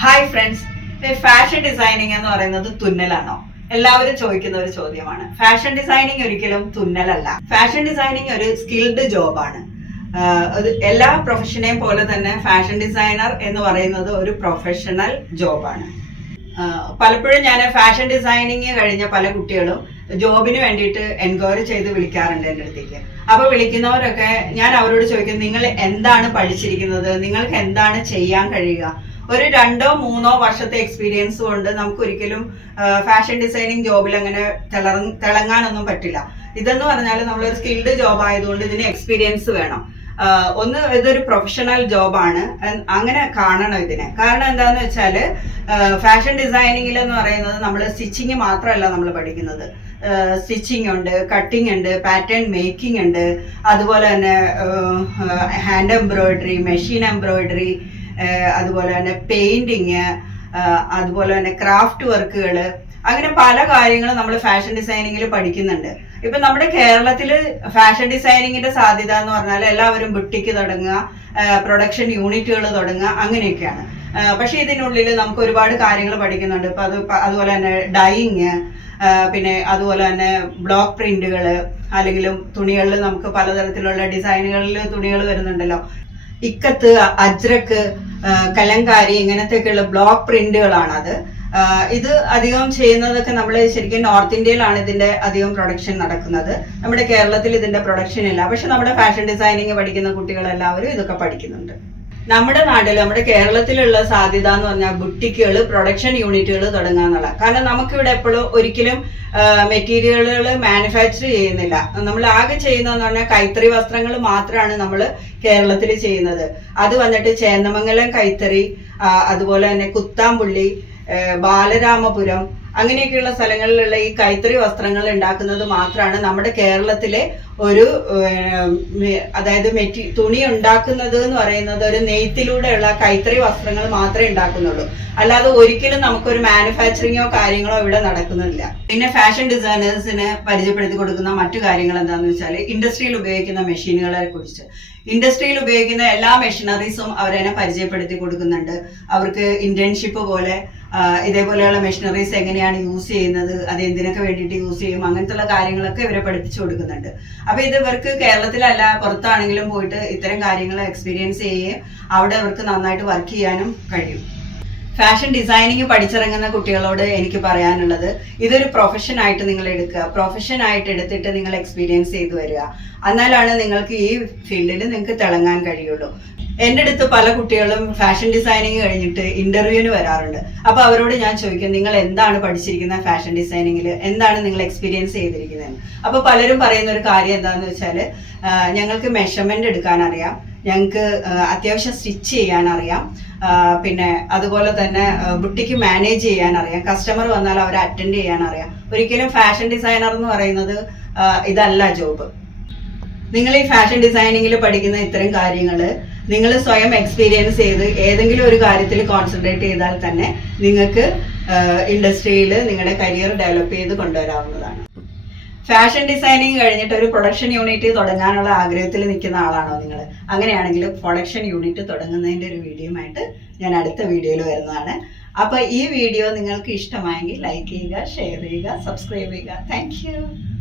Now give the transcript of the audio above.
Hi friends fashion designing എന്ന് പറയുന്നത് തുന്നലാണോ? എല്ലാവരും ചോദിക്കുന്ന ഒരു ചോദ്യമാണ്. ഫാഷൻ ഡിസൈനിങ് ഒരിക്കലും തുന്നലല്ല. ഫാഷൻ ഡിസൈനിങ് ഒരു സ്കിൽഡ് ജോബാണ് എല്ലാ പ്രൊഫഷനെയും പോലെ തന്നെ ഫാഷൻ ഡിസൈനർ എന്ന് പറയുന്നത് ഒരു പ്രൊഫഷണൽ ജോബാണ് പലപ്പോഴും ഞാൻ ഫാഷൻ ഡിസൈനിങ് കഴിഞ്ഞ പല കുട്ടികളും ജോബിന് വേണ്ടിയിട്ട് എൻക്വയറി ചെയ്ത് വിളിക്കാറുണ്ട് എന്റെ അടുത്തേക്ക്. അപ്പൊ വിളിക്കുന്നവരൊക്കെ ഞാൻ അവരോട് ചോദിക്കും നിങ്ങൾ എന്താണ് പഠിച്ചിരിക്കുന്നത്? നിങ്ങൾക്ക് എന്താണ് ചെയ്യാൻ കഴിയുക? ഒരു രണ്ടോ മൂന്നോ വർഷത്തെ എക്സ്പീരിയൻസ് കൊണ്ട് നമുക്ക് ഒരിക്കലും ഫാഷൻ ഡിസൈനിങ് ജോബിൽ അങ്ങനെ തിളങ്ങ തിളങ്ങാനൊന്നും പറ്റില്ല. ഇതെന്ന് പറഞ്ഞാൽ നമ്മളൊരു സ്കിൽഡ് ജോബ് ആയതുകൊണ്ട് ഇതിന് എക്സ്പീരിയൻസ് വേണം. ഒന്ന് ഇതൊരു പ്രൊഫഷണൽ ജോബാണ് അങ്ങനെ കാണണം ഇതിനെ. കാരണം എന്താന്ന് വെച്ചാൽ ഫാഷൻ ഡിസൈനിങ്ങിൽ എന്ന് പറയുന്നത് നമ്മൾ സ്റ്റിച്ചിങ് മാത്രമല്ല നമ്മൾ പഠിക്കുന്നത്. സ്റ്റിച്ചിങ് ഉണ്ട് കട്ടിങ് ഉണ്ട് പാറ്റേൺ മേക്കിംഗ് ഉണ്ട്. അതുപോലെ തന്നെ ഹാൻഡ് എംബ്രോയിഡറി മെഷീൻ എംബ്രോയിഡറി അതുപോലെ തന്നെ പെയിന്റിങ് അതുപോലെ തന്നെ ക്രാഫ്റ്റ് വർക്കുകൾ അങ്ങനെ പല കാര്യങ്ങളും നമ്മൾ ഫാഷൻ ഡിസൈനിങ്ങിൽ പഠിക്കുന്നുണ്ട്. ഇപ്പൊ നമ്മുടെ കേരളത്തിൽ ഫാഷൻ ഡിസൈനിങ്ങിന്റെ സാധ്യത എന്ന് പറഞ്ഞാൽ എല്ലാവരും ബുട്ടിക്ക് തുടങ്ങുക പ്രൊഡക്ഷൻ യൂണിറ്റുകൾ തുടങ്ങുക അങ്ങനെയൊക്കെയാണ്. പക്ഷെ ഇതിനുള്ളിൽ നമുക്ക് ഒരുപാട് കാര്യങ്ങൾ പഠിക്കുന്നുണ്ട്. ഇപ്പൊ അത് അതുപോലെ തന്നെ ഡൈയിങ് പിന്നെ അതുപോലെ തന്നെ ബ്ലോക്ക് പ്രിന്റുകൾ അല്ലെങ്കിലും തുണികളിൽ നമുക്ക് പലതരത്തിലുള്ള ഡിസൈനുകളിൽ തുണികൾ വരുന്നുണ്ടല്ലോ. ഇക്കത്ത് അജ്രക്ക് കലങ്കാരി ഇങ്ങനത്തെയൊക്കെയുള്ള ബ്ലോക്ക് പ്രിന്റുകളാണ് അത് ഇത് അധികം ചെയ്യുന്നതൊക്കെ നമ്മൾ ശരിക്കും നോർത്ത് ഇന്ത്യയിലാണ് ഇതിന്റെ അധികം പ്രൊഡക്ഷൻ നടക്കുന്നത്. നമ്മുടെ കേരളത്തിൽ ഇതിന്റെ പ്രൊഡക്ഷൻ ഇല്ല. പക്ഷെ നമ്മുടെ ഫാഷൻ ഡിസൈനിങ് പഠിക്കുന്ന കുട്ടികളെല്ലാവരും ഇതൊക്കെ പഠിക്കുന്നുണ്ട്. നമ്മുടെ നാട്ടിൽ നമ്മുടെ കേരളത്തിലുള്ള സാധ്യത എന്ന് പറഞ്ഞാൽ ബുട്ടിക്കുകൾ പ്രൊഡക്ഷൻ യൂണിറ്റുകൾ തുടങ്ങുക എന്നുള്ള കാരണം നമുക്കിവിടെ എപ്പോഴും ഒരിക്കലും മെറ്റീരിയലുകൾ മാനുഫാക്ചർ ചെയ്യുന്നില്ല. നമ്മൾ ആകെ ചെയ്യുന്നതെന്ന് പറഞ്ഞാൽ കൈത്തറി വസ്ത്രങ്ങൾ മാത്രമാണ് നമ്മൾ കേരളത്തിൽ ചെയ്യുന്നത്. അത് വന്നിട്ട് ചേന്നമംഗലം കൈത്തറി അതുപോലെ തന്നെ കുത്താമ്പുള്ളി ബാലരാമപുരം അങ്ങനെയൊക്കെയുള്ള സ്ഥലങ്ങളിലുള്ള ഈ കൈത്തറി വസ്ത്രങ്ങൾ ഉണ്ടാക്കുന്നത് മാത്രമാണ് നമ്മുടെ കേരളത്തിലെ ഒരു അതായത് മെറ്റി തുണി ഉണ്ടാക്കുന്നത് എന്ന് പറയുന്നത് ഒരു നെയ്ത്തിലൂടെയുള്ള കൈത്തറി വസ്ത്രങ്ങൾ മാത്രമേ ഉണ്ടാക്കുന്നുള്ളൂ. അല്ലാതെ ഒരിക്കലും നമുക്കൊരു മാനുഫാക്ചറിങ്ങോ കാര്യങ്ങളോ ഇവിടെ നടക്കുന്നില്ല. പിന്നെ ഫാഷൻ ഡിസൈനേഴ്സിന് പരിചയപ്പെടുത്തി കൊടുക്കുന്ന മറ്റു കാര്യങ്ങൾ എന്താണെന്ന് വെച്ചാൽ ഇൻഡസ്ട്രിയിൽ ഉപയോഗിക്കുന്ന മെഷീനുകളെ കുറിച്ച്. ഇൻഡസ്ട്രിയിൽ ഉപയോഗിക്കുന്ന എല്ലാ മെഷീനറീസും അവരെന്നെ പരിചയപ്പെടുത്തി കൊടുക്കുന്നുണ്ട്. അവർക്ക് ഇന്റേൺഷിപ്പ് പോലെ ഇതേപോലെയുള്ള മെഷീനറീസ് എങ്ങനെയാണ് യൂസ് ചെയ്യുന്നത് അത് എന്തിനൊക്കെ വേണ്ടിയിട്ട് യൂസ് ചെയ്യും അങ്ങനത്തെ കാര്യങ്ങളൊക്കെ ഇവരെ പഠിപ്പിച്ചു കൊടുക്കുന്നുണ്ട്. അപ്പൊ ഇത് ഇവർക്ക് കേരളത്തിലല്ല പുറത്താണെങ്കിലും പോയിട്ട് ഇത്തരം കാര്യങ്ങൾ എക്സ്പീരിയൻസ് ചെയ്യുകയും അവിടെ അവർക്ക് നന്നായിട്ട് വർക്ക് ചെയ്യാനും കഴിയും. ഫാഷൻ ഡിസൈനിങ് പഠിച്ചിറങ്ങുന്ന കുട്ടികളോട് എനിക്ക് പറയാനുള്ളത് ഇതൊരു പ്രൊഫഷൻ ആയിട്ട് നിങ്ങൾ എടുക്കുക. പ്രൊഫഷൻ ആയിട്ട് എടുത്തിട്ട് നിങ്ങൾ എക്സ്പീരിയൻസ് ചെയ്തു വരിക. എന്നാലാണ് നിങ്ങൾക്ക് ഈ ഫീൽഡിൽ നിങ്ങൾക്ക് തിളങ്ങാൻ കഴിയുള്ളൂ. എന്റെ അടുത്ത് പല കുട്ടികളും ഫാഷൻ ഡിസൈനിങ് കഴിഞ്ഞിട്ട് ഇന്റർവ്യൂവിന് വരാറുണ്ട്. അപ്പൊ അവരോട് ഞാൻ ചോദിക്കും നിങ്ങൾ എന്താണ് പഠിച്ചിരിക്കുന്നത് ഫാഷൻ ഡിസൈനിങ്ങിൽ എന്താണ് നിങ്ങൾ എക്സ്പീരിയൻസ് ചെയ്തിരിക്കുന്നത്? അപ്പൊ പലരും പറയുന്ന ഒരു കാര്യം എന്താണെന്ന് വെച്ചാൽ ഞങ്ങൾക്ക് മെഷർമെന്റ് എടുക്കാൻ അറിയാം. ഞങ്ങൾക്ക് അത്യാവശ്യം സ്റ്റിച്ച് ചെയ്യാൻ അറിയാം. പിന്നെ അതുപോലെ തന്നെ ബുട്ടിക്ക് മാനേജ് ചെയ്യാൻ അറിയാം. കസ്റ്റമർ വന്നാൽ അവരെ അറ്റൻഡ് ചെയ്യാൻ അറിയാം. ഒരിക്കലും ഫാഷൻ ഡിസൈനർ എന്ന് പറയുന്നത് ഇതല്ല ജോബ് നിങ്ങൾ ഈ ഫാഷൻ ഡിസൈനിങ്ങിൽ പഠിക്കുന്ന ഇത്തരം കാര്യങ്ങൾ നിങ്ങൾ സ്വയം എക്സ്പീരിയൻസ് ചെയ്ത് ഏതെങ്കിലും ഒരു കാര്യത്തിൽ കോൺസെൻട്രേറ്റ് ചെയ്താൽ തന്നെ നിങ്ങൾക്ക് ഇൻഡസ്ട്രിയിൽ നിങ്ങളുടെ കരിയർ ഡെവലപ്പ് ചെയ്ത് കൊണ്ടുവരാവുന്നതാണ്. ഫാഷൻ ഡിസൈനിങ് കഴിഞ്ഞിട്ട് ഒരു പ്രൊഡക്ഷൻ യൂണിറ്റ് തുടങ്ങാനുള്ള ആഗ്രഹത്തിൽ നിൽക്കുന്ന ആളാണോ നിങ്ങൾ അങ്ങനെയാണെങ്കിൽ പ്രൊഡക്ഷൻ യൂണിറ്റ് തുടങ്ങുന്നതിന്റെ ഒരു വീഡിയോയുമായിട്ട് ഞാൻ അടുത്ത വീഡിയോയിൽ വരുന്നതാണ്. അപ്പോൾ ഈ വീഡിയോ നിങ്ങൾക്ക് ഇഷ്ടമായെങ്കിൽ ലൈക്ക് ചെയ്യുക ഷെയർ ചെയ്യുക സബ്സ്ക്രൈബ് ചെയ്യുക. താങ്ക്